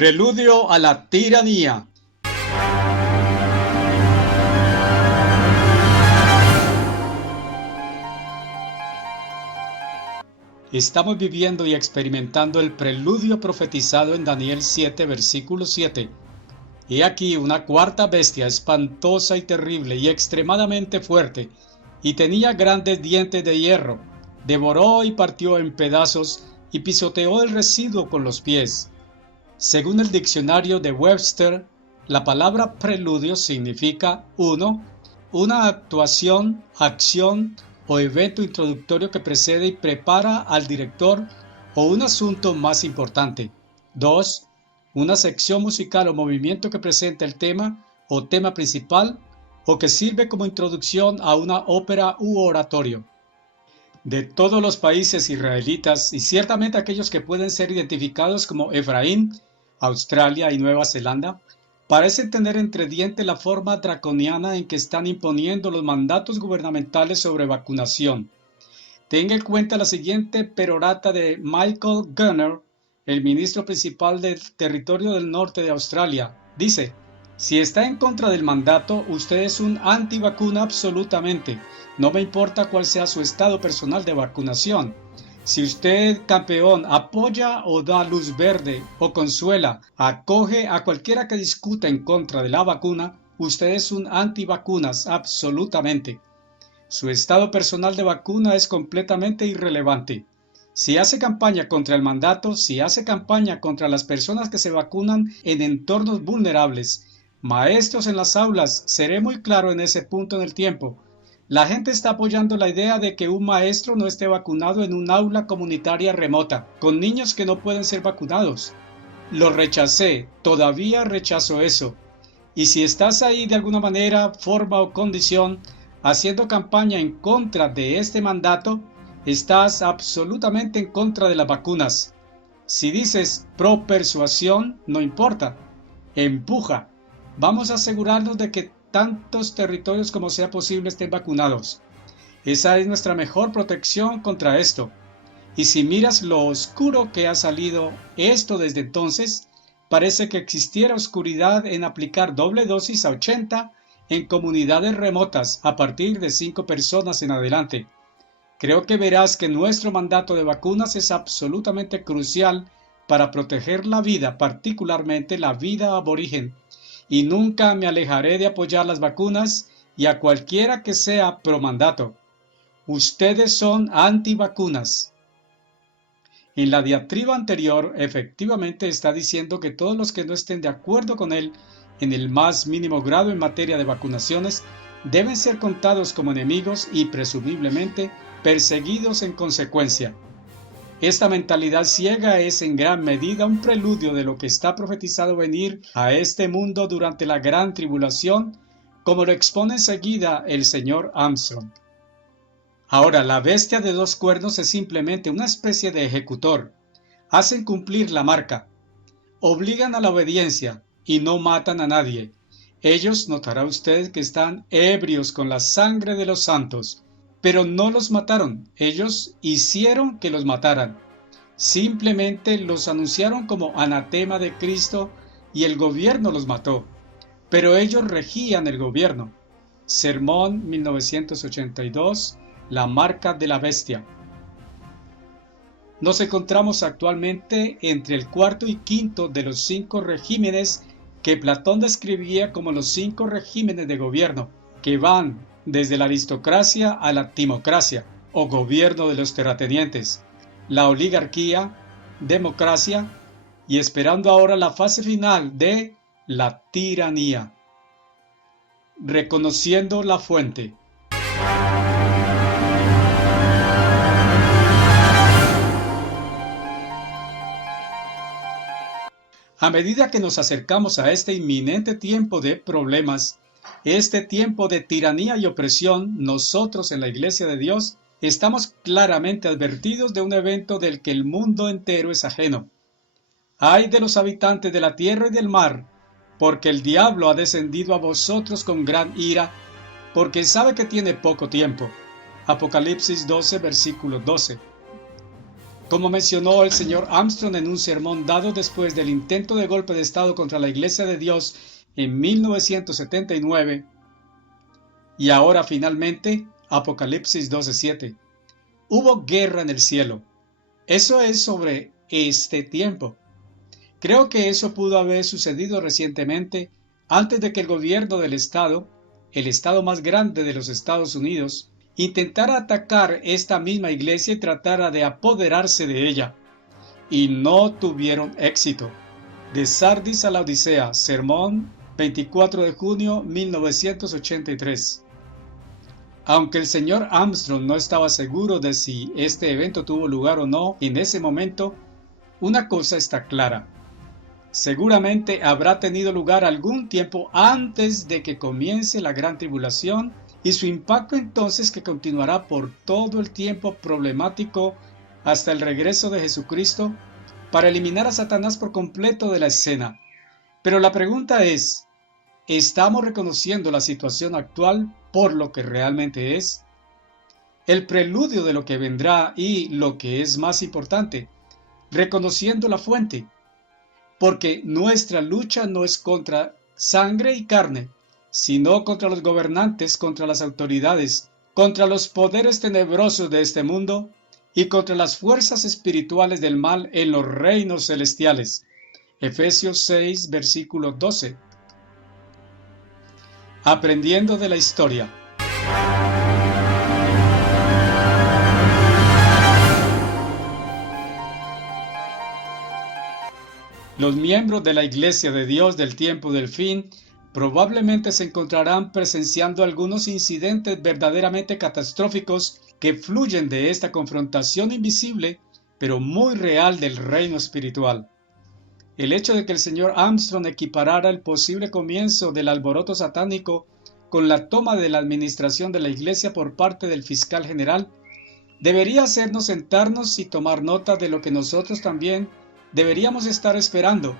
Preludio a la tiranía. Estamos viviendo y experimentando el preludio profetizado en Daniel 7, versículo 7. He aquí una cuarta bestia espantosa y terrible y extremadamente fuerte, y tenía grandes dientes de hierro, devoró y partió en pedazos y pisoteó el residuo con los pies. Según el diccionario de Webster, la palabra preludio significa 1. Una actuación, acción o evento introductorio que precede y prepara al director o un asunto más importante. 2. Una sección musical o movimiento que presenta el tema o tema principal o que sirve como introducción a una ópera u oratorio. De todos los países israelitas y ciertamente aquellos que pueden ser identificados como Efraín, Australia y Nueva Zelanda, parecen tener entre dientes la forma draconiana en que están imponiendo los mandatos gubernamentales sobre vacunación. Tenga en cuenta la siguiente perorata de Michael Gunner, el ministro principal del Territorio del Norte de Australia. Dice: si está en contra del mandato, usted es un antivacuna absolutamente. No me importa cuál sea su estado personal de vacunación. Si usted, campeón, apoya o da luz verde o consuela, acoge a cualquiera que discuta en contra de la vacuna, usted es un antivacunas absolutamente. Su estado personal de vacuna es completamente irrelevante. Si hace campaña contra el mandato, si hace campaña contra las personas que se vacunan en entornos vulnerables, maestros en las aulas, seré muy claro en ese punto en el tiempo. La gente está apoyando la idea de que un maestro no esté vacunado en un aula comunitaria remota, con niños que no pueden ser vacunados. Lo rechacé, todavía rechazo eso. Y si estás ahí de alguna manera, forma o condición, haciendo campaña en contra de este mandato, estás absolutamente en contra de las vacunas. Si dices pro persuasión, no importa. Empuja. Vamos a asegurarnos de que tantos territorios como sea posible estén vacunados. Esa es nuestra mejor protección contra esto. Y si miras lo oscuro que ha salido esto desde entonces, parece que existiera oscuridad en aplicar doble dosis a 80 en comunidades remotas a partir de 5 personas en adelante. Creo que verás que nuestro mandato de vacunas es absolutamente crucial para proteger la vida, particularmente la vida aborigen. Y nunca me alejaré de apoyar las vacunas y a cualquiera que sea pro mandato. Ustedes son antivacunas. En la diatriba anterior, efectivamente está diciendo que todos los que no estén de acuerdo con él en el más mínimo grado en materia de vacunaciones deben ser contados como enemigos y presumiblemente perseguidos en consecuencia. Esta mentalidad ciega es en gran medida un preludio de lo que está profetizado venir a este mundo durante la gran tribulación, como lo expone enseguida el señor Armstrong. Ahora, la bestia de 2 cuernos es simplemente una especie de ejecutor. Hacen cumplir la marca, obligan a la obediencia y no matan a nadie. Ellos, notará usted que están ebrios con la sangre de los santos, pero no los mataron, ellos hicieron que los mataran. Simplemente los anunciaron como anatema de Cristo y el gobierno los mató, pero ellos regían el gobierno. Sermón 1982, la marca de la bestia. Nos encontramos actualmente entre el cuarto y quinto de los 5 regímenes que Platón describía como los 5 regímenes de gobierno, que van desde la aristocracia a la timocracia, o gobierno de los terratenientes, la oligarquía, democracia, y esperando ahora la fase final de la tiranía. Reconociendo la fuente. A medida que nos acercamos a este inminente tiempo de problemas, este tiempo de tiranía y opresión, nosotros en la Iglesia de Dios estamos claramente advertidos de un evento del que el mundo entero es ajeno. ¡Ay de los habitantes de la tierra y del mar! Porque el diablo ha descendido a vosotros con gran ira, porque sabe que tiene poco tiempo. Apocalipsis 12, versículo 12. Como mencionó el señor Armstrong en un sermón dado después del intento de golpe de Estado contra la Iglesia de Dios en 1979, y ahora finalmente, Apocalipsis 12:7, hubo guerra en el cielo. Eso es sobre este tiempo. Creo que eso pudo haber sucedido recientemente antes de que el gobierno del estado, el estado más grande de los Estados Unidos, intentara atacar esta misma iglesia y tratara de apoderarse de ella. Y no tuvieron éxito. De Sardis a la Odisea, sermón 24 de junio 1983. Aunque el señor Armstrong no estaba seguro de si este evento tuvo lugar o no en ese momento, una cosa está clara. Seguramente habrá tenido lugar algún tiempo antes de que comience la gran tribulación y su impacto entonces que continuará por todo el tiempo problemático hasta el regreso de Jesucristo para eliminar a Satanás por completo de la escena. Pero la pregunta es, ¿estamos reconociendo la situación actual por lo que realmente es? El preludio de lo que vendrá y, lo que es más importante, reconociendo la fuente. Porque nuestra lucha no es contra sangre y carne, sino contra los gobernantes, contra las autoridades, contra los poderes tenebrosos de este mundo y contra las fuerzas espirituales del mal en los reinos celestiales. Efesios 6, versículo 12. Aprendiendo de la historia. Los miembros de la Iglesia de Dios del tiempo del fin probablemente se encontrarán presenciando algunos incidentes verdaderamente catastróficos que fluyen de esta confrontación invisible, pero muy real del reino espiritual. El hecho de que el señor Armstrong equiparara el posible comienzo del alboroto satánico con la toma de la administración de la Iglesia por parte del fiscal general debería hacernos sentarnos y tomar nota de lo que nosotros también deberíamos estar esperando,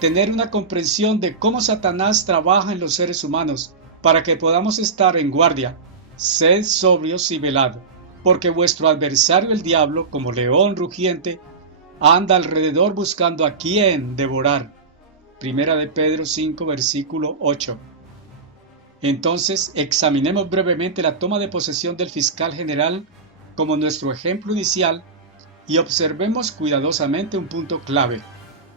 tener una comprensión de cómo Satanás trabaja en los seres humanos para que podamos estar en guardia. Sed sobrios y velad, porque vuestro adversario el diablo, como león rugiente, anda alrededor buscando a quien devorar. Primera de Pedro 5, versículo 8. Entonces, examinemos brevemente la toma de posesión del fiscal general como nuestro ejemplo inicial y observemos cuidadosamente un punto clave.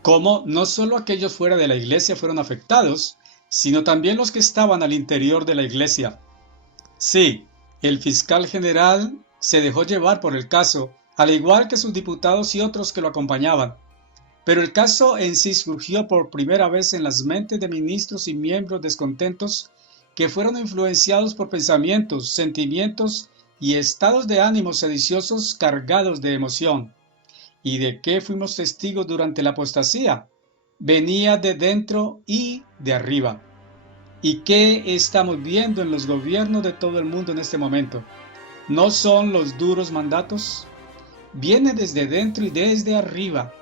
Cómo no solo aquellos fuera de la iglesia fueron afectados, sino también los que estaban al interior de la iglesia. Sí, el fiscal general se dejó llevar por el caso, al igual que sus diputados y otros que lo acompañaban. Pero el caso en sí surgió por primera vez en las mentes de ministros y miembros descontentos que fueron influenciados por pensamientos, sentimientos y estados de ánimo sediciosos cargados de emoción. ¿Y de qué fuimos testigos durante la apostasía? Venía de dentro y de arriba. ¿Y qué estamos viendo en los gobiernos de todo el mundo en este momento? ¿No son los duros mandatos? Viene desde dentro y desde arriba.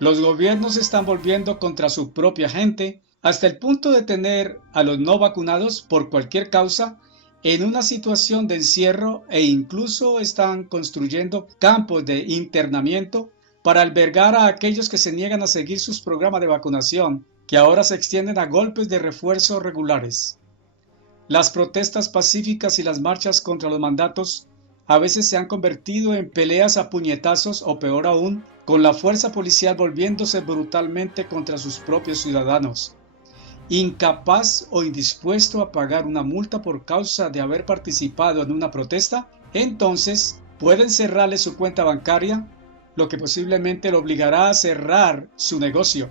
Los gobiernos se están volviendo contra su propia gente hasta el punto de tener a los no vacunados por cualquier causa en una situación de encierro e incluso están construyendo campos de internamiento para albergar a aquellos que se niegan a seguir sus programas de vacunación, que ahora se extienden a golpes de refuerzo regulares. Las protestas pacíficas y las marchas contra los mandatos a veces se han convertido en peleas a puñetazos o peor aún, con la fuerza policial volviéndose brutalmente contra sus propios ciudadanos. Incapaz o indispuesto a pagar una multa por causa de haber participado en una protesta, entonces pueden cerrarle su cuenta bancaria, lo que posiblemente lo obligará a cerrar su negocio.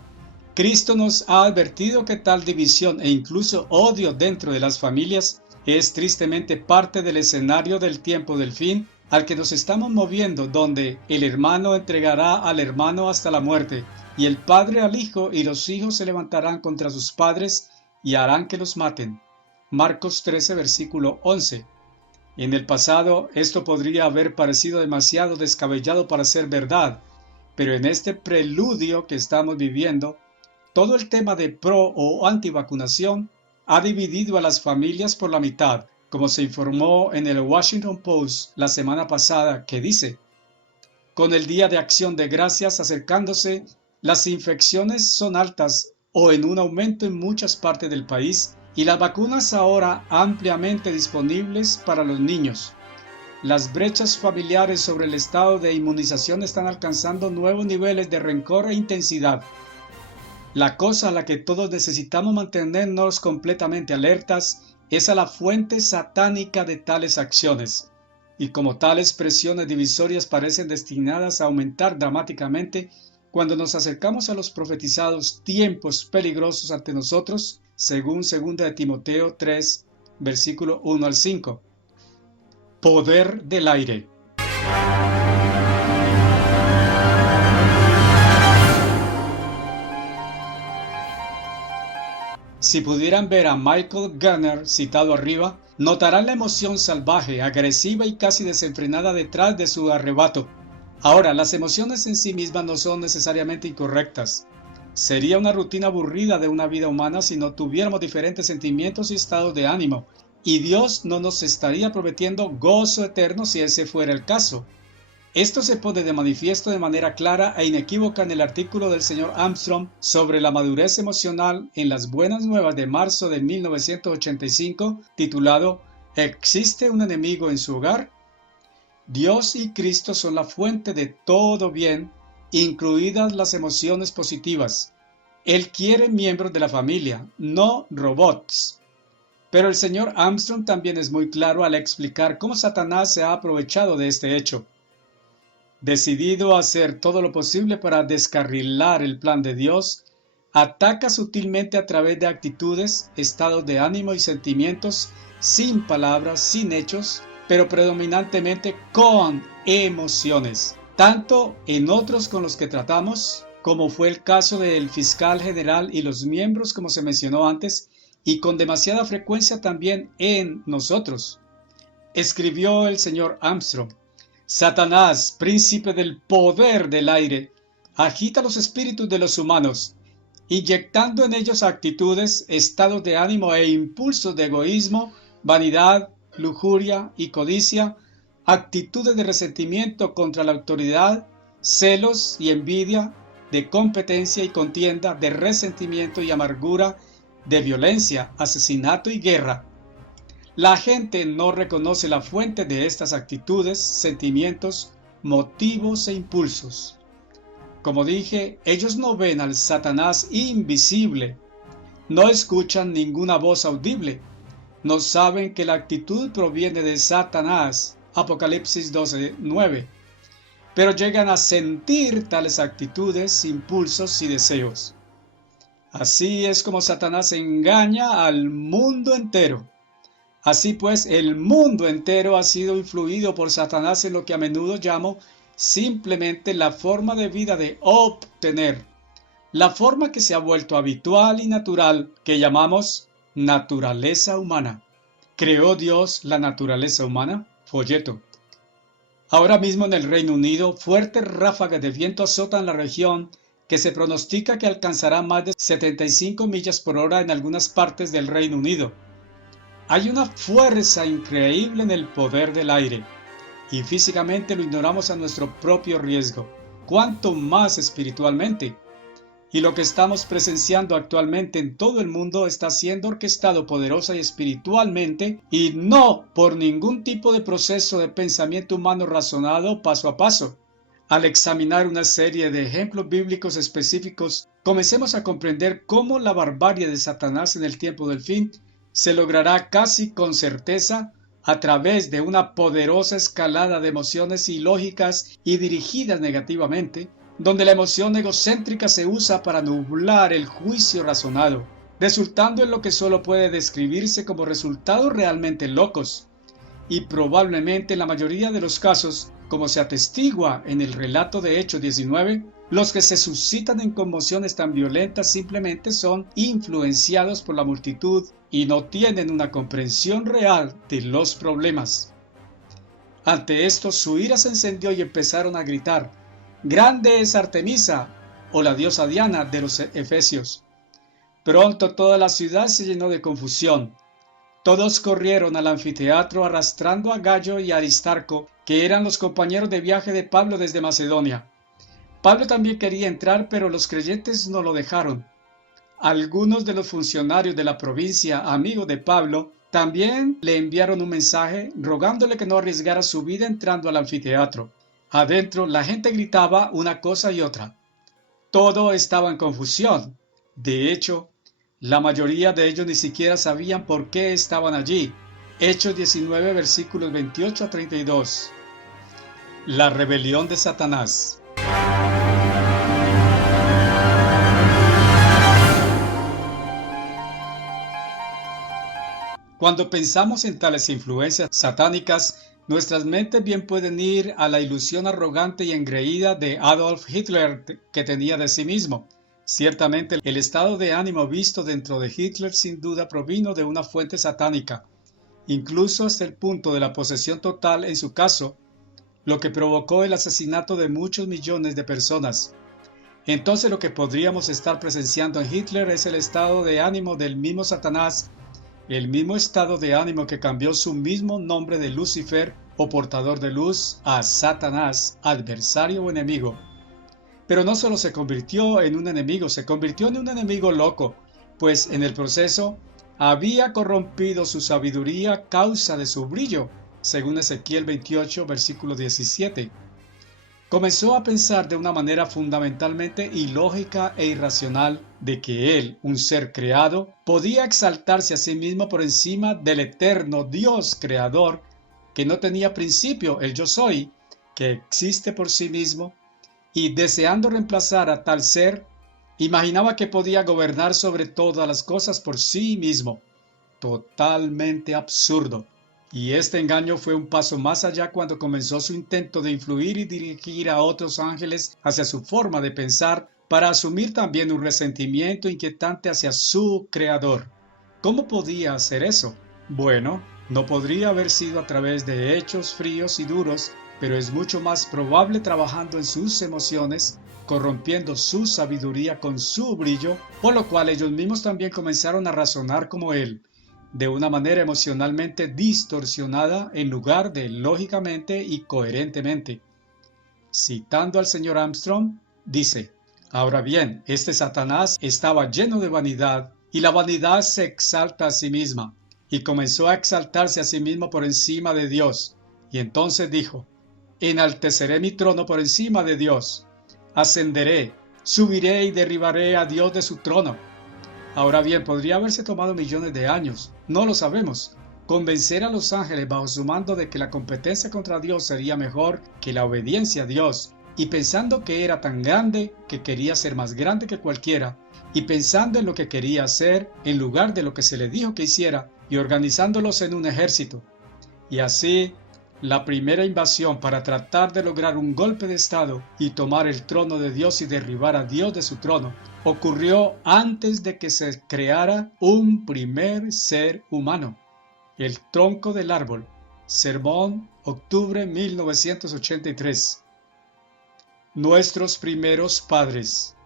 Cristo nos ha advertido que tal división e incluso odio dentro de las familias es tristemente parte del escenario del tiempo del fin al que nos estamos moviendo, donde el hermano entregará al hermano hasta la muerte, y el padre al hijo, y los hijos se levantarán contra sus padres y harán que los maten. Marcos 13, versículo 11. En el pasado esto podría haber parecido demasiado descabellado para ser verdad, pero en este preludio que estamos viviendo, todo el tema de pro o antivacunación ha dividido a las familias por la mitad, como se informó en el Washington Post la semana pasada, que dice: Con el Día de Acción de Gracias acercándose, las infecciones son altas o en un aumento en muchas partes del país y las vacunas ahora ampliamente disponibles para los niños. Las brechas familiares sobre el estado de inmunización están alcanzando nuevos niveles de rencor e intensidad. La cosa a la que todos necesitamos mantenernos completamente alertas es a la fuente satánica de tales acciones. Y como tales presiones divisorias parecen destinadas a aumentar dramáticamente cuando nos acercamos a los profetizados tiempos peligrosos ante nosotros, según 2 de Timoteo 3, versículo 1 al 5. Poder del aire. Si pudieran ver a Michael Gunner citado arriba, notarán la emoción salvaje, agresiva y casi desenfrenada detrás de su arrebato. Ahora, las emociones en sí mismas no son necesariamente incorrectas. Sería una rutina aburrida de una vida humana si no tuviéramos diferentes sentimientos y estados de ánimo, y Dios no nos estaría prometiendo gozo eterno si ese fuera el caso. Esto se pone de manifiesto de manera clara e inequívoca en el artículo del Sr. Armstrong sobre la madurez emocional en las Buenas Nuevas de marzo de 1985, titulado ¿Existe un enemigo en su hogar? Dios y Cristo son la fuente de todo bien, incluidas las emociones positivas. Él quiere miembros de la familia, no robots. Pero el Sr. Armstrong también es muy claro al explicar cómo Satanás se ha aprovechado de este hecho. Decidido a hacer todo lo posible para descarrilar el plan de Dios, ataca sutilmente a través de actitudes, estados de ánimo y sentimientos, sin palabras, sin hechos, pero predominantemente con emociones, tanto en otros con los que tratamos, como fue el caso del fiscal general y los miembros, como se mencionó antes, y con demasiada frecuencia también en nosotros. Escribió el Sr. Armstrong: Satanás, príncipe del poder del aire, agita los espíritus de los humanos, inyectando en ellos actitudes, estados de ánimo e impulsos de egoísmo, vanidad, lujuria y codicia, actitudes de resentimiento contra la autoridad, celos y envidia, de competencia y contienda, de resentimiento y amargura, de violencia, asesinato y guerra. La gente no reconoce la fuente de estas actitudes, sentimientos, motivos e impulsos. Como dije, ellos no ven al Satanás invisible, no escuchan ninguna voz audible, no saben que la actitud proviene de Satanás, Apocalipsis 12:9, pero llegan a sentir tales actitudes, impulsos y deseos. Así es como Satanás engaña al mundo entero. Así pues, el mundo entero ha sido influido por Satanás en lo que a menudo llamo simplemente la forma de vida de obtener, la forma que se ha vuelto habitual y natural, que llamamos naturaleza humana. ¿Creó Dios la naturaleza humana? Folleto. Ahora mismo en el Reino Unido, fuertes ráfagas de viento azotan la región, que se pronostica que alcanzará más de 75 millas por hora en algunas partes del Reino Unido. Hay una fuerza increíble en el poder del aire, y físicamente lo ignoramos a nuestro propio riesgo, cuanto más espiritualmente. Y lo que estamos presenciando actualmente en todo el mundo está siendo orquestado poderosa y espiritualmente, y no por ningún tipo de proceso de pensamiento humano razonado paso a paso. Al examinar una serie de ejemplos bíblicos específicos, comencemos a comprender cómo la barbarie de Satanás en el tiempo del fin se logrará casi con certeza a través de una poderosa escalada de emociones ilógicas y dirigidas negativamente, donde la emoción egocéntrica se usa para nublar el juicio razonado, resultando en lo que solo puede describirse como resultados realmente locos, y probablemente en la mayoría de los casos, como se atestigua en el relato de Hechos 19, los que se suscitan en conmociones tan violentas simplemente son influenciados por la multitud y no tienen una comprensión real de los problemas. Ante esto, su ira se encendió y empezaron a gritar: «¡Grande es Artemisa!», o la diosa Diana de los Efesios. Pronto toda la ciudad se llenó de confusión. Todos corrieron al anfiteatro arrastrando a Gayo y a Aristarco, que eran los compañeros de viaje de Pablo desde Macedonia. Pablo también quería entrar, pero los creyentes no lo dejaron. Algunos de los funcionarios de la provincia, amigos de Pablo, también le enviaron un mensaje rogándole que no arriesgara su vida entrando al anfiteatro. Adentro la gente gritaba una cosa y otra. Todo estaba en confusión. De hecho, la mayoría de ellos ni siquiera sabían por qué estaban allí. Hechos 19, versículos 28 a 32. La rebelión de Satanás. Cuando pensamos en tales influencias satánicas, nuestras mentes bien pueden ir a la ilusión arrogante y engreída de Adolf Hitler que tenía de sí mismo. Ciertamente, el estado de ánimo visto dentro de Hitler sin duda provino de una fuente satánica, incluso hasta el punto de la posesión total en su caso, lo que provocó el asesinato de muchos millones de personas. Entonces lo que podríamos estar presenciando en Hitler es el estado de ánimo del mismo Satanás, el mismo estado de ánimo que cambió su mismo nombre de Lucifer o portador de luz a Satanás, adversario o enemigo. Pero no solo se convirtió en un enemigo, se convirtió en un enemigo loco, pues en el proceso había corrompido su sabiduría a causa de su brillo, según Ezequiel 28, versículo 17. Comenzó a pensar de una manera fundamentalmente ilógica e irracional de que él, un ser creado, podía exaltarse a sí mismo por encima del eterno Dios creador, que no tenía principio, el yo soy, que existe por sí mismo, y deseando reemplazar a tal ser, imaginaba que podía gobernar sobre todas las cosas por sí mismo. Totalmente absurdo. Y este engaño fue un paso más allá cuando comenzó su intento de influir y dirigir a otros ángeles hacia su forma de pensar para asumir también un resentimiento inquietante hacia su creador. ¿Cómo podía hacer eso? Bueno, no podría haber sido a través de hechos fríos y duros, pero es mucho más probable trabajando en sus emociones, corrompiendo su sabiduría con su brillo, por lo cual ellos mismos también comenzaron a razonar como él, de una manera emocionalmente distorsionada en lugar de lógicamente y coherentemente. Citando al señor Armstrong, dice: ahora bien, este Satanás estaba lleno de vanidad, y la vanidad se exalta a sí misma, y comenzó a exaltarse a sí mismo por encima de Dios, y entonces dijo: enalteceré mi trono por encima de Dios, ascenderé, subiré y derribaré a Dios de su trono. Ahora bien, podría haberse tomado millones de años, no lo sabemos, convencer a los ángeles bajo su mando de que la competencia contra Dios sería mejor que la obediencia a Dios, y pensando que era tan grande que quería ser más grande que cualquiera, y pensando en lo que quería hacer en lugar de lo que se le dijo que hiciera, y organizándolos en un ejército. Y así, la primera invasión para tratar de lograr un golpe de estado y tomar el trono de Dios y derribar a Dios de su trono, ocurrió antes de que se creara un primer ser humano. El tronco del árbol. Sermón, octubre 1983. Nuestros primeros padres.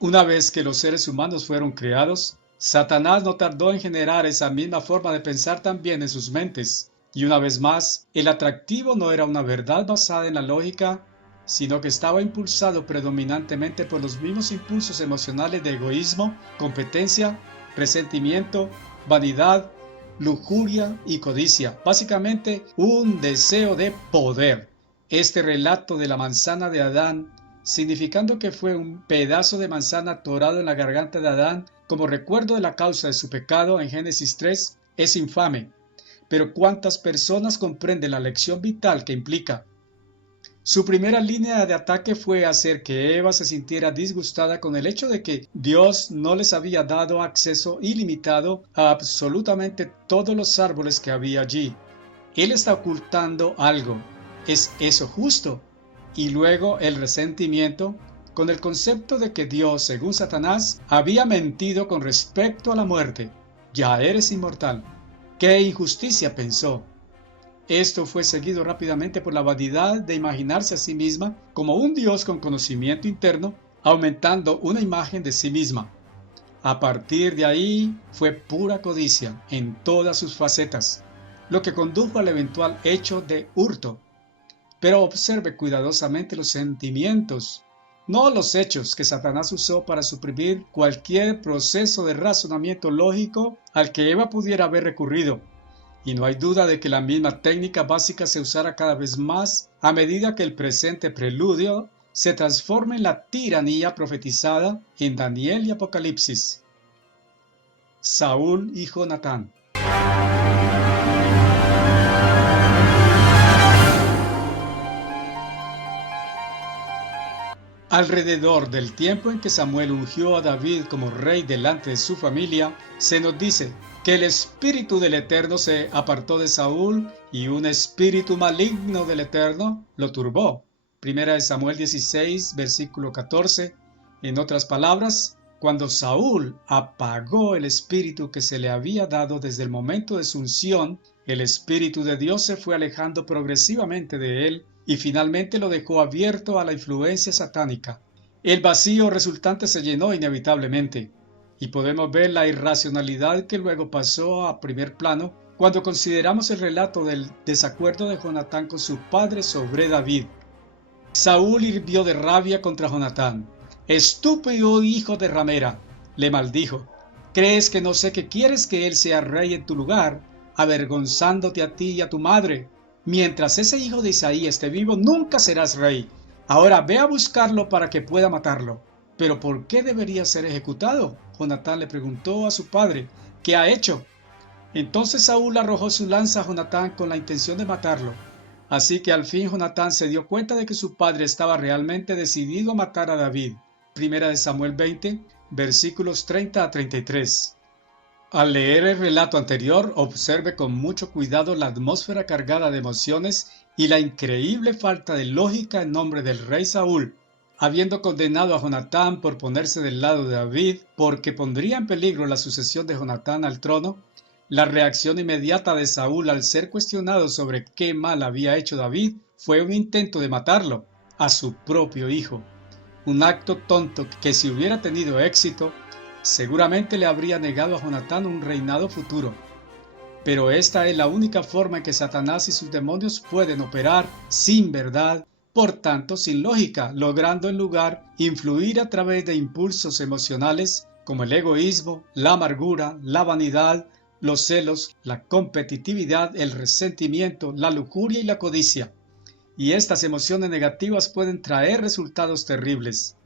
Una vez que los seres humanos fueron creados, Satanás no tardó en generar esa misma forma de pensar también en sus mentes. Y una vez más, el atractivo no era una verdad basada en la lógica, sino que estaba impulsado predominantemente por los mismos impulsos emocionales de egoísmo, competencia, resentimiento, vanidad, lujuria y codicia. Básicamente, un deseo de poder. Este relato de la manzana de Adán, significando que fue un pedazo de manzana atorado en la garganta de Adán como recuerdo de la causa de su pecado en Génesis 3, es infame. Pero ¿cuántas personas comprenden la lección vital que implica? Su primera línea de ataque fue hacer que Eva se sintiera disgustada con el hecho de que Dios no les había dado acceso ilimitado a absolutamente todos los árboles que había allí. Él está ocultando algo. ¿Es eso justo? Y luego el resentimiento, con el concepto de que Dios, según Satanás, había mentido con respecto a la muerte. Ya eres inmortal. ¡Qué injusticia!, pensó. Esto fue seguido rápidamente por la vanidad de imaginarse a sí misma como un Dios con conocimiento interno, aumentando una imagen de sí misma. A partir de ahí fue pura codicia en todas sus facetas, lo que condujo al eventual hecho de hurto. Pero observe cuidadosamente los sentimientos, no los hechos que Satanás usó para suprimir cualquier proceso de razonamiento lógico al que Eva pudiera haber recurrido. Y no hay duda de que la misma técnica básica se usará cada vez más a medida que el presente preludio se transforme en la tiranía profetizada en Daniel y Apocalipsis. Saúl y Jonatán. Alrededor del tiempo en que Samuel ungió a David como rey delante de su familia, se nos dice que el espíritu del Eterno se apartó de Saúl y un espíritu maligno del Eterno lo turbó. Primera de Samuel 16, versículo 14. En otras palabras, cuando Saúl apagó el espíritu que se le había dado desde el momento de su unción, el espíritu de Dios se fue alejando progresivamente de él y finalmente lo dejó abierto a la influencia satánica. El vacío resultante se llenó inevitablemente, y podemos ver la irracionalidad que luego pasó a primer plano cuando consideramos el relato del desacuerdo de Jonatán con su padre sobre David. Saúl hirvió de rabia contra Jonatán. «Estúpido hijo de ramera», le maldijo. «¿Crees que no sé que quieres que él sea rey en tu lugar, avergonzándote a ti y a tu madre? Mientras ese hijo de Isaí esté vivo, nunca serás rey. Ahora ve a buscarlo para que pueda matarlo». «¿Pero por qué debería ser ejecutado?», Jonatán le preguntó a su padre. «¿Qué ha hecho?». Entonces Saúl arrojó su lanza a Jonatán con la intención de matarlo. Así que al fin Jonatán se dio cuenta de que su padre estaba realmente decidido a matar a David. Primera de Samuel 20, versículos 30 a 33. Al leer el relato anterior, observe con mucho cuidado la atmósfera cargada de emociones y la increíble falta de lógica en nombre del rey Saúl, habiendo condenado a Jonatán por ponerse del lado de David porque pondría en peligro la sucesión de Jonatán al trono. La reacción inmediata de Saúl al ser cuestionado sobre qué mal había hecho David fue un intento de matarlo, a su propio hijo. Un acto tonto que, si hubiera tenido éxito, seguramente le habría negado a Jonatán un reinado futuro. Pero esta es la única forma en que Satanás y sus demonios pueden operar sin verdad, por tanto sin lógica, logrando en lugar influir a través de impulsos emocionales como el egoísmo, la amargura, la vanidad, los celos, la competitividad, el resentimiento, la lujuria y la codicia. Y estas emociones negativas pueden traer resultados terribles.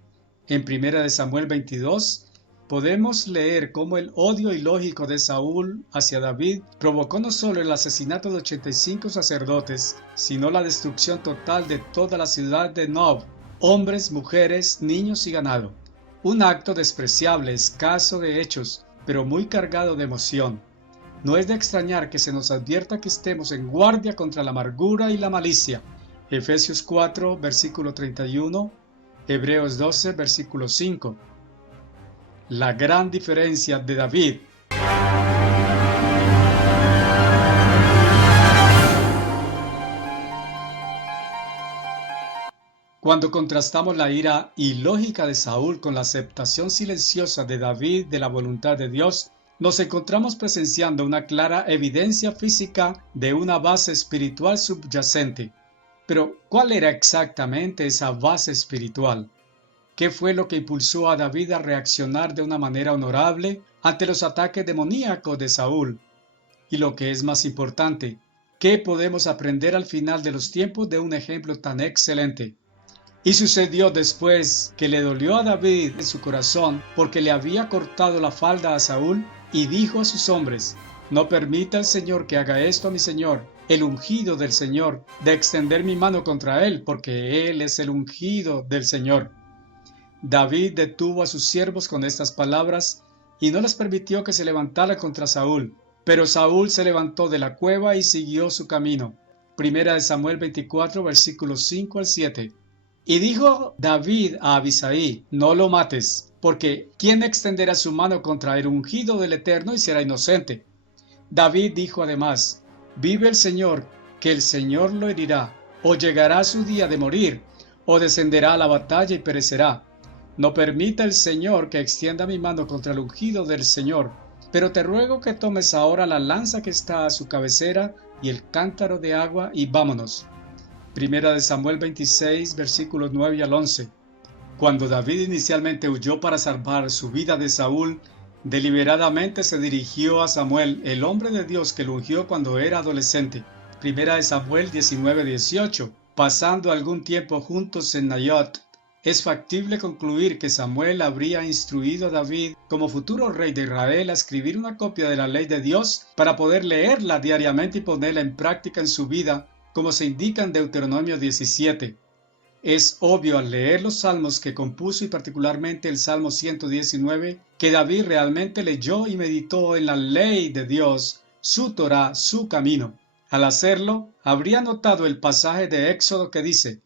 En 1 Samuel 22 podemos leer cómo el odio ilógico de Saúl hacia David provocó no solo el asesinato de 85 sacerdotes, sino la destrucción total de toda la ciudad de Nob, hombres, mujeres, niños y ganado. Un acto despreciable, escaso de hechos, pero muy cargado de emoción. No es de extrañar que se nos advierta que estemos en guardia contra la amargura y la malicia. Efesios 4, versículo 31, Hebreos 12, versículo 5. La gran diferencia de David. Cuando contrastamos la ira ilógica de Saúl con la aceptación silenciosa de David de la voluntad de Dios, nos encontramos presenciando una clara evidencia física de una base espiritual subyacente. Pero, ¿cuál era exactamente esa base espiritual? ¿Qué fue lo que impulsó a David a reaccionar de una manera honorable ante los ataques demoníacos de Saúl? Y lo que es más importante, ¿qué podemos aprender al final de los tiempos de un ejemplo tan excelente? Y sucedió después que le dolió a David en su corazón porque le había cortado la falda a Saúl, y dijo a sus hombres: «No permita el Señor que haga esto a mi Señor, el ungido del Señor, de extender mi mano contra él, porque él es el ungido del Señor». David detuvo a sus siervos con estas palabras y no les permitió que se levantaran contra Saúl. Pero Saúl se levantó de la cueva y siguió su camino. Primera de Samuel 24, versículos 5 al 7. Y dijo David a Abisai: «No lo mates, porque ¿quién extenderá su mano contra el ungido del Eterno y será inocente?». David dijo además: «Vive el Señor, que el Señor lo herirá, o llegará su día de morir, o descenderá a la batalla y perecerá. No permita el Señor que extienda mi mano contra el ungido del Señor, pero te ruego que tomes ahora la lanza que está a su cabecera y el cántaro de agua y vámonos. Primera de Samuel 26, versículos 9 al 11. Cuando David inicialmente huyó para salvar su vida de Saúl, deliberadamente se dirigió a Samuel, el hombre de Dios que lo ungió cuando era adolescente. Primera de Samuel 19:18. Pasando algún tiempo juntos en Nayot, es factible concluir que Samuel habría instruido a David como futuro rey de Israel a escribir una copia de la ley de Dios para poder leerla diariamente y ponerla en práctica en su vida, como se indica en Deuteronomio 17. Es obvio al leer los salmos que compuso y particularmente el Salmo 119 que David realmente leyó y meditó en la ley de Dios, su Torá, su camino. Al hacerlo, habría notado el pasaje de Éxodo que dice: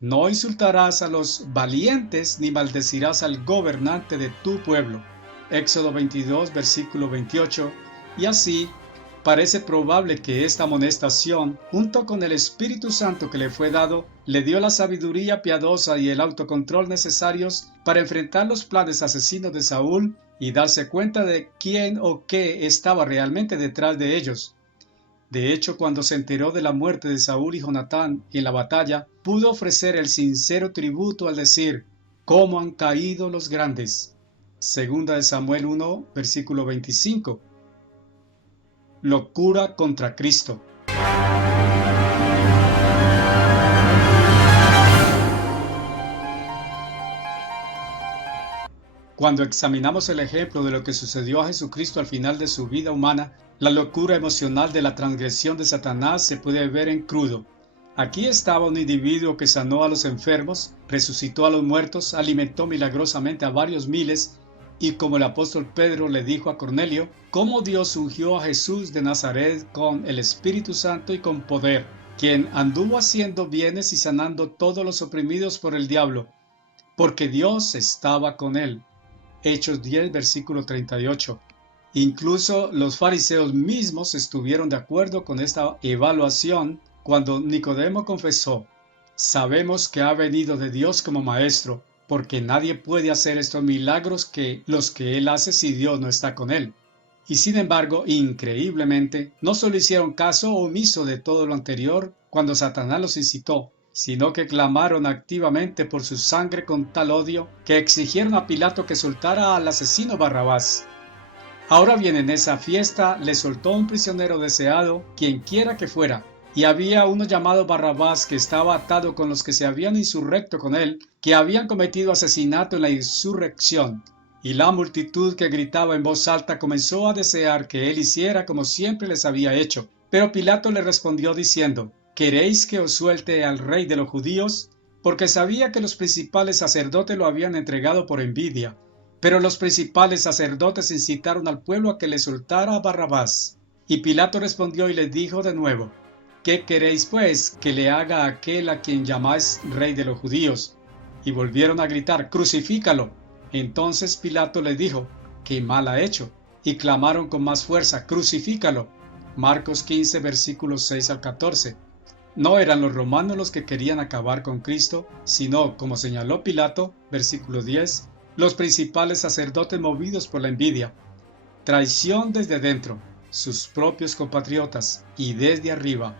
no insultarás a los valientes ni maldecirás al gobernante de tu pueblo. Éxodo 22, versículo 28. Y así, parece probable que esta amonestación, junto con el Espíritu Santo que le fue dado, le dio la sabiduría piadosa y el autocontrol necesarios para enfrentar los planes asesinos de Saúl y darse cuenta de quién o qué estaba realmente detrás de ellos. De hecho, cuando se enteró de la muerte de Saúl y Jonatán en la batalla, pudo ofrecer el sincero tributo al decir: ¿cómo han caído los grandes? Segunda de Samuel 1, versículo 25. Locura contra Cristo. Cuando examinamos el ejemplo de lo que sucedió a Jesucristo al final de su vida humana, la locura emocional de la transgresión de Satanás se puede ver en crudo. Aquí estaba un individuo que sanó a los enfermos, resucitó a los muertos, alimentó milagrosamente a varios miles, y como el apóstol Pedro le dijo a Cornelio, cómo Dios ungió a Jesús de Nazaret con el Espíritu Santo y con poder, quien anduvo haciendo bienes y sanando todos los oprimidos por el diablo, porque Dios estaba con él. Hechos 10, versículo 38. Incluso los fariseos mismos estuvieron de acuerdo con esta evaluación cuando Nicodemo confesó: sabemos que ha venido de Dios como maestro, porque nadie puede hacer estos milagros que los que él hace si Dios no está con él. Y sin embargo, increíblemente, no solo hicieron caso omiso de todo lo anterior cuando Satanás los incitó, sino que clamaron activamente por su sangre con tal odio que exigieron a Pilato que soltara al asesino Barrabás. Ahora bien, en esa fiesta le soltó un prisionero deseado, quien quiera que fuera, y había uno llamado Barrabás que estaba atado con los que se habían insurrecto con él, que habían cometido asesinato en la insurrección. Y la multitud que gritaba en voz alta comenzó a desear que él hiciera como siempre les había hecho. Pero Pilato le respondió diciendo: ¿queréis que os suelte al rey de los judíos? Porque sabía que los principales sacerdotes lo habían entregado por envidia. Pero los principales sacerdotes incitaron al pueblo a que le soltara a Barrabás. Y Pilato respondió y les dijo de nuevo: ¿qué queréis pues que le haga a aquel a quien llamáis rey de los judíos? Y volvieron a gritar: crucifícalo. Entonces Pilato les dijo: ¿qué mal ha hecho? Y clamaron con más fuerza: crucifícalo. Marcos 15, versículos 6 al 14. No eran los romanos los que querían acabar con Cristo, sino, como señaló Pilato, versículo 10, los principales sacerdotes movidos por la envidia. Traición desde dentro, sus propios compatriotas, y desde arriba.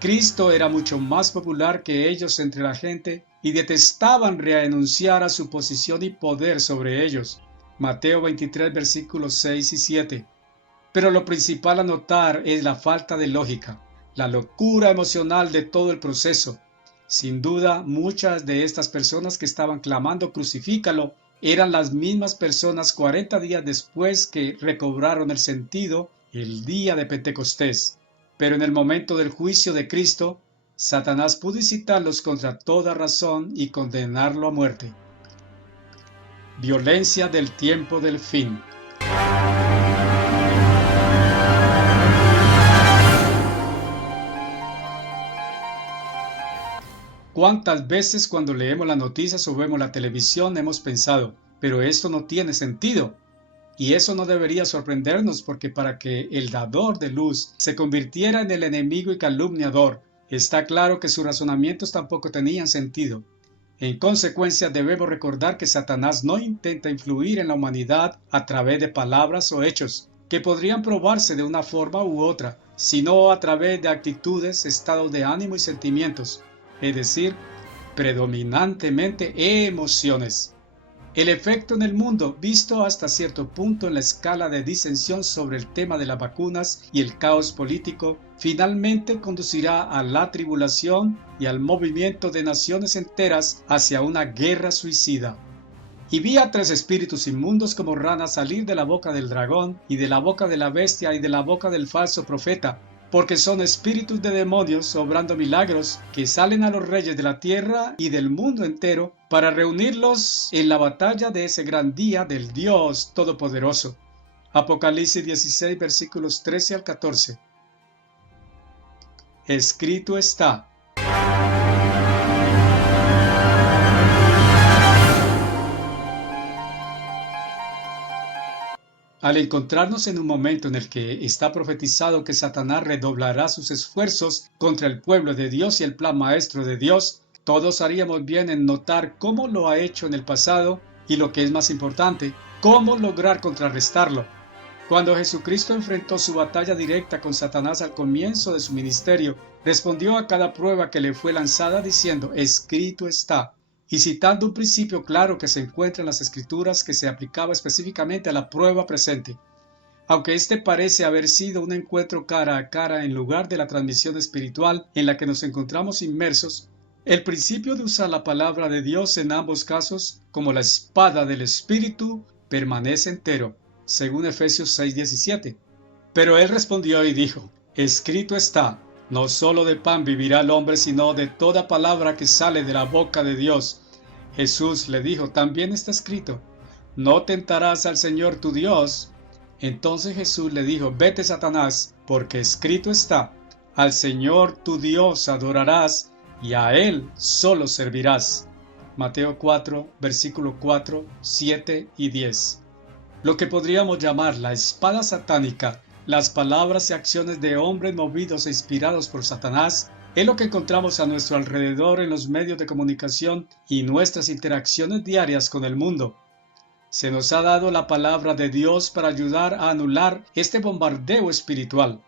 Cristo era mucho más popular que ellos entre la gente y detestaban renunciar a su posición y poder sobre ellos. Mateo 23, versículos 6 y 7. Pero lo principal a notar es la falta de lógica, la locura emocional de todo el proceso. Sin duda, muchas de estas personas que estaban clamando crucifícalo eran las mismas personas 40 días después que recobraron el sentido el día de Pentecostés. Pero en el momento del juicio de Cristo, Satanás pudo incitarlos contra toda razón y condenarlo a muerte. Violencia del tiempo del fin. ¿Cuántas veces cuando leemos las noticias o vemos la televisión hemos pensado: pero esto no tiene sentido? Y eso no debería sorprendernos porque para que el dador de luz se convirtiera en el enemigo y calumniador, está claro que sus razonamientos tampoco tenían sentido. En consecuencia, debemos recordar que Satanás no intenta influir en la humanidad a través de palabras o hechos, que podrían probarse de una forma u otra, sino a través de actitudes, estados de ánimo y sentimientos, es decir, predominantemente emociones. El efecto en el mundo, visto hasta cierto punto en la escala de disensión sobre el tema de las vacunas y el caos político, finalmente conducirá a la tribulación y al movimiento de naciones enteras hacia una guerra suicida. Y vi a 3 espíritus inmundos como ranas salir de la boca del dragón, y de la boca de la bestia, y de la boca del falso profeta, porque son espíritus de demonios obrando milagros, que salen a los reyes de la tierra y del mundo entero, para reunirlos en la batalla de ese gran día del Dios Todopoderoso. Apocalipsis 16, versículos 13 al 14. Escrito está. Al encontrarnos en un momento en el que está profetizado que Satanás redoblará sus esfuerzos contra el pueblo de Dios y el plan maestro de Dios, todos haríamos bien en notar cómo lo ha hecho en el pasado y, lo que es más importante, cómo lograr contrarrestarlo. Cuando Jesucristo enfrentó su batalla directa con Satanás al comienzo de su ministerio, respondió a cada prueba que le fue lanzada diciendo: escrito está, y citando un principio claro que se encuentra en las Escrituras que se aplicaba específicamente a la prueba presente. Aunque este parece haber sido un encuentro cara a cara en lugar de la transmisión espiritual en la que nos encontramos inmersos, el principio de usar la palabra de Dios en ambos casos como la espada del Espíritu permanece entero, según Efesios 6:17. Pero él respondió y dijo: escrito está, no solo de pan vivirá el hombre, sino de toda palabra que sale de la boca de Dios. Jesús le dijo: también está escrito, no tentarás al Señor tu Dios. Entonces Jesús le dijo: vete, Satanás, porque escrito está, al Señor tu Dios adorarás y a Él solo servirás. Mateo 4, versículo 4, 7 y 10. Lo que podríamos llamar la espada satánica, las palabras y acciones de hombres movidos e inspirados por Satanás, es lo que encontramos a nuestro alrededor en los medios de comunicación y nuestras interacciones diarias con el mundo. Se nos ha dado la palabra de Dios para ayudar a anular este bombardeo espiritual.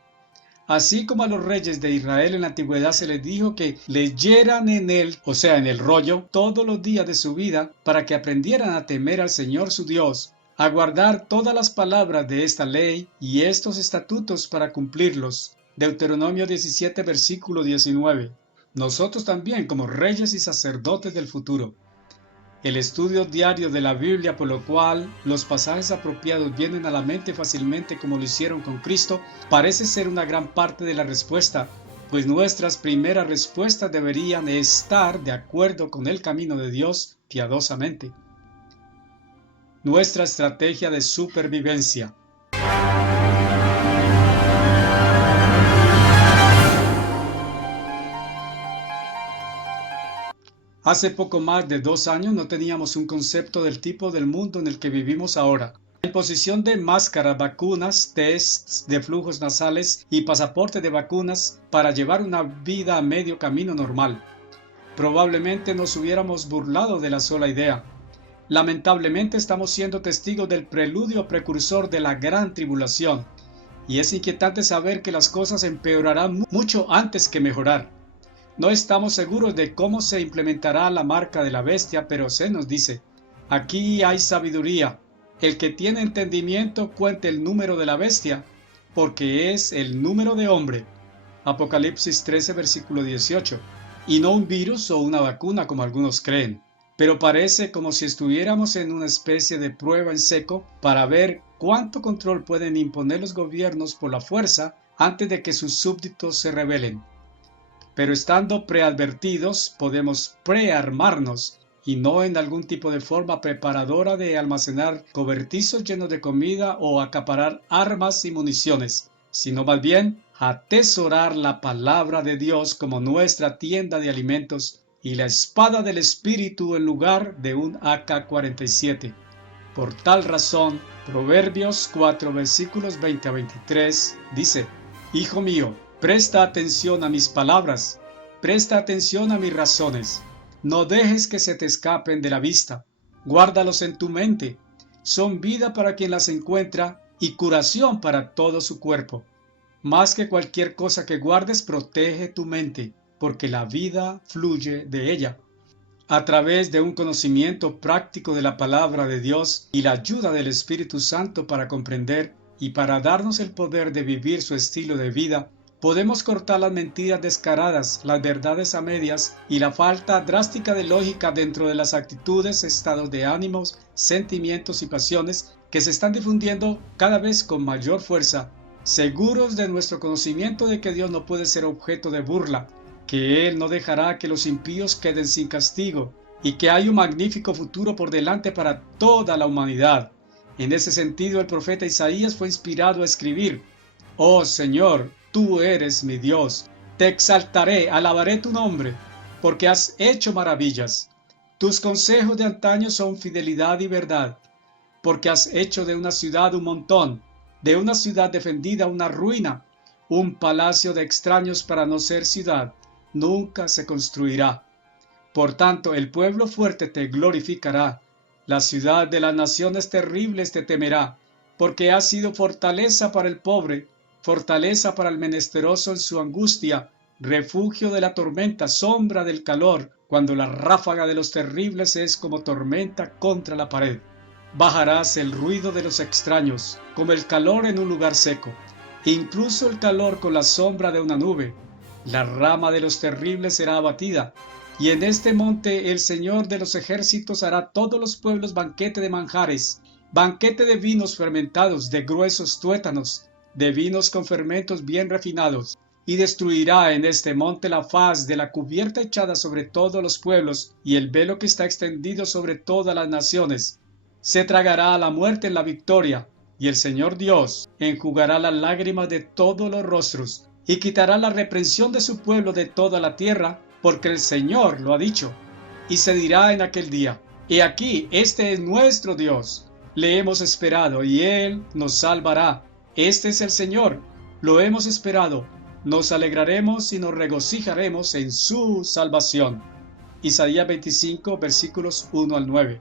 Así como a los reyes de Israel en la antigüedad se les dijo que leyeran en él, o sea, en el rollo, todos los días de su vida, para que aprendieran a temer al Señor su Dios, a guardar todas las palabras de esta ley y estos estatutos para cumplirlos. Deuteronomio 17, versículo 19. Nosotros también, como reyes y sacerdotes del futuro. El estudio diario de la Biblia, por lo cual los pasajes apropiados vienen a la mente fácilmente como lo hicieron con Cristo, parece ser una gran parte de la respuesta, pues nuestras primeras respuestas deberían estar de acuerdo con el camino de Dios piadosamente. Nuestra estrategia de supervivencia. Hace poco más de 2 años no teníamos un concepto del tipo del mundo en el que vivimos ahora. La imposición de máscaras, vacunas, tests de flujos nasales y pasaporte de vacunas para llevar una vida a medio camino normal. Probablemente nos hubiéramos burlado de la sola idea. Lamentablemente estamos siendo testigos del preludio precursor de la gran tribulación, y es inquietante saber que las cosas empeorarán mucho antes que mejorar. No estamos seguros de cómo se implementará la marca de la bestia, pero se nos dice: aquí hay sabiduría. El que tiene entendimiento cuente el número de la bestia, porque es el número de hombre. Apocalipsis 13, versículo 18. Y no un virus o una vacuna como algunos creen. Pero parece como si estuviéramos en una especie de prueba en seco para ver cuánto control pueden imponer los gobiernos por la fuerza antes de que sus súbditos se rebelen. Pero estando preadvertidos, podemos prearmarnos, y no en algún tipo de forma preparadora de almacenar cobertizos llenos de comida o acaparar armas y municiones, sino más bien atesorar la palabra de Dios como nuestra tienda de alimentos y la espada del Espíritu en lugar de un AK-47. Por tal razón, Proverbios 4 versículos 20 a 23 dice: Hijo mío, presta atención a mis palabras, presta atención a mis razones. No dejes que se te escapen de la vista. Guárdalos en tu mente. Son vida para quien las encuentra y curación para todo su cuerpo. Más que cualquier cosa que guardes, protege tu mente, porque la vida fluye de ella. A través de un conocimiento práctico de la palabra de Dios y la ayuda del Espíritu Santo para comprender y para darnos el poder de vivir su estilo de vida, podemos cortar las mentiras descaradas, las verdades a medias y la falta drástica de lógica dentro de las actitudes, estados de ánimos, sentimientos y pasiones que se están difundiendo cada vez con mayor fuerza, seguros de nuestro conocimiento de que Dios no puede ser objeto de burla, que Él no dejará que los impíos queden sin castigo y que hay un magnífico futuro por delante para toda la humanidad. En ese sentido, el profeta Isaías fue inspirado a escribir: Oh Señor, tú eres mi Dios, te exaltaré, alabaré tu nombre, porque has hecho maravillas. Tus consejos de antaño son fidelidad y verdad, porque has hecho de una ciudad un montón, de una ciudad defendida una ruina, un palacio de extraños para no ser ciudad. Nunca se construirá. Por tanto, el pueblo fuerte te glorificará, la ciudad de las naciones terribles te temerá, porque has sido fortaleza para el pobre, fortaleza para el menesteroso en su angustia, refugio de la tormenta, sombra del calor, cuando la ráfaga de los terribles es como tormenta contra la pared. Bajarás el ruido de los extraños, como el calor en un lugar seco, incluso el calor con la sombra de una nube. La rama de los terribles será abatida, y en este monte el Señor de los ejércitos hará todos los pueblos banquete de manjares, banquete de vinos fermentados, de gruesos tuétanos, de vinos con fermentos bien refinados, y destruirá en este monte la faz de la cubierta echada sobre todos los pueblos, y el velo que está extendido sobre todas las naciones. Se tragará a la muerte en la victoria, y el Señor Dios enjugará las lágrimas de todos los rostros, y quitará la reprensión de su pueblo de toda la tierra, porque el Señor lo ha dicho. Y se dirá en aquel día: He aquí, este es nuestro Dios, le hemos esperado, y Él nos salvará. Este es el Señor, lo hemos esperado, nos alegraremos y nos regocijaremos en su salvación. Isaías 25, versículos 1 al 9.